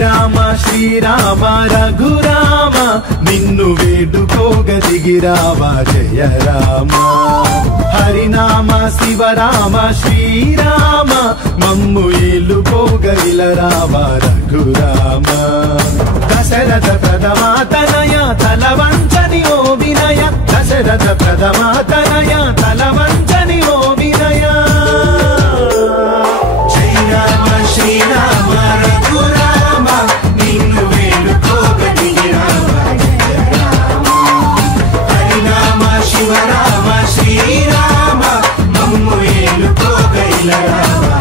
శ్రీరామ శ్రీరామ రఘురామ నిన్ను వేడుకోగ దిగిరావా జయ రామ హరినామ శివరామ శ్రీరామ మమ్ము ఏలుకోగ ఇలరావా రఘురామ దశరథ ప్రథమాతనయ తలవంచని ఓ వినయ దశరథ ప్రథమాతనయ తలవంచని ఓ వినయ శ్రీరామ శ్రీరామ రఘురామ నిన్ను వేడుకోగ దిగిరావా జయ రామ హరినామ శివరామ శ్రీరామ మమ్ము ఏలుకోగ ఇలరావా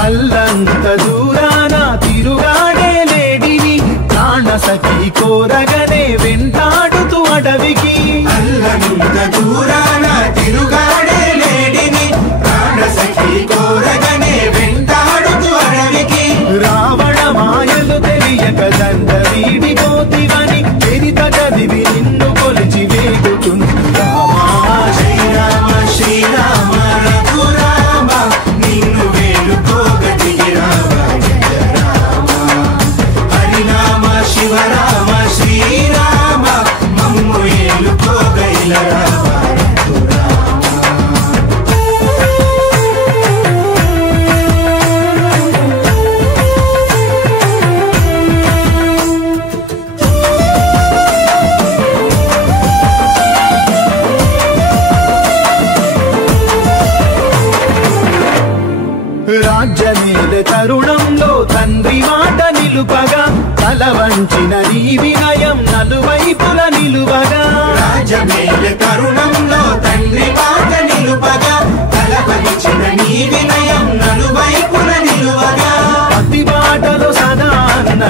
అల్లంత దూరాన తిరుగాడే లేడిని ప్రాణసఖి కోరగనే వెంటాడుతూ అడవికి అల్లంత దూరాన తిరుగాడే లేడిని ప్రాణసఖి కోరగనే వెంటాడుతూ అడవికి రావణ మాయలు తెలియక దండ వీడి గోతివని చరిత చదివి నిన్ను కొలిచి వేగుతుందామా శ్రీరామ శ్రీరామ రఘురామ నిన్ను వేడుకోగ దిగిరావా జయ రామ హరినామ శివరామ శ్రీరామ మమ్ము ఏలుకోగ ఇలరావా రాజ్యమేల తరుణంలో తండ్రి మాట నిలుపగా తల వంచిన నీ వినయం నలువైపుల నిలువగా రాజ్యమేల తరుణంలో తండ్రి మాట నిలుపగా తల వంచిన నీ వినయం నలువైపుల నిలువగా అతి బాటలో సదా అన్న